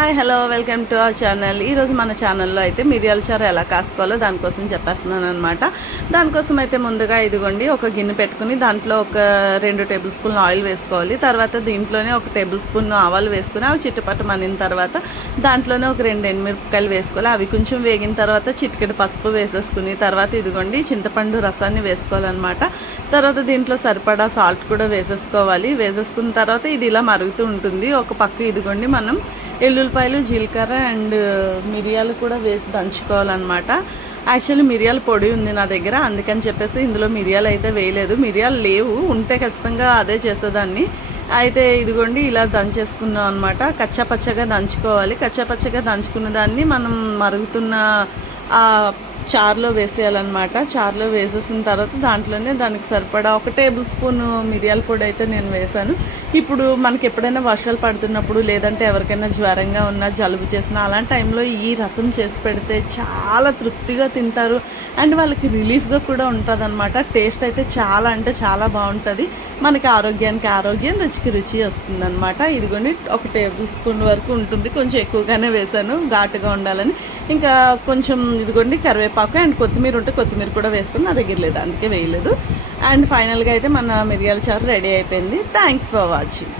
Hi hello welcome to our channel. ఈరోజు మన ఛానల్లో అయితే మిరియాల చారు ఎలా కాసుకోవాలో దానికోసం చెప్పేస్తున్నాను అనమాట దానికోసం అయితే ముందుగా ఇదిగోండి ఒక గిన్నె పెట్టుకుని దాంట్లో ఒక రెండు టేబుల్ స్పూన్ ఆయిల్ వేసుకోవాలి. తర్వాత దీంట్లోనే ఒక టేబుల్ స్పూన్ ఆవాలు వేసుకుని అవి చిట్టుపట్టు మనిన తర్వాత దాంట్లోనే ఒక రెండు ఎండుమిరపకాయలు వేసుకోవాలి. అవి కొంచెం వేగిన తర్వాత చిటికెడు పసుపు వేసేసుకుని తర్వాత ఇదిగోండి చింతపండు రసాన్ని వేసుకోవాలన్నమాట. తర్వాత దీంట్లో సరిపడా సాల్ట్ కూడా వేసేసుకోవాలి. వేసేసుకున్న తర్వాత ఇది ఇలా మరుగుతూ ఉంటుంది. ఒక పక్క ఇదిగోండి మనం ఎల్లుల్లిపాయలు జీలకర్ర అండ్ uh, మిరియాలు కూడా వేసి దంచుకోవాలన్నమాట. యాక్చువల్లీ మిరియాల పొడి ఉంది నా దగ్గర అందుకని చెప్పేసి ఇందులో మిరియాలు అయితే వేయలేదు. మిరియాలు లేవు ఉంటే ఖచ్చితంగా అదే చేసేదాన్ని. అయితే ఇదిగోండి ఇలా దంచేసుకున్నాం అనమాట కచ్చా పచ్చగా దంచుకోవాలి. కచ్చా పచ్చగా దంచుకున్న దాన్ని మనం మరుగుతున్న చారులో వేసేయాలన్నమాట. చారులో వేసేసిన తర్వాత దాంట్లోనే దానికి సరిపడా ఒక టేబుల్ స్పూన్ మిరియాల పొడి అయితే నేను వేశాను. ఇప్పుడు మనకి ఎప్పుడైనా వర్షాలు పడుతున్నప్పుడు లేదంటే ఎవరికైనా జ్వరంగా ఉన్నా జలుబు చేసినా అలాంటి టైంలో ఈ రసం చేసి పెడితే చాలా తృప్తిగా తింటారు. అండ్ వాళ్ళకి రిలీఫ్గా కూడా ఉంటుంది అనమాట టేస్ట్ అయితే చాలా అంటే చాలా బాగుంటుంది. మనకి ఆరోగ్యానికి ఆరోగ్యం రుచికి రుచి వస్తుంది అనమాట ఇదిగోండి ఒక టేబుల్ స్పూన్ వరకు ఉంటుంది. కొంచెం ఎక్కువగానే వేశాను. ఘాటుగా ఉండాలని. ఇంకా కొంచెం ఇదిగోండి కరివేపాకు అండ్ కొత్తిమీర ఉంటే కొత్తిమీర కూడా వేసుకుని నా దగ్గర లేదు అందుకే వేయలేదు. అండ్ ఫైనల్గా అయితే మన మిరియాల చారు రెడీ అయిపోయింది. Thanks for watching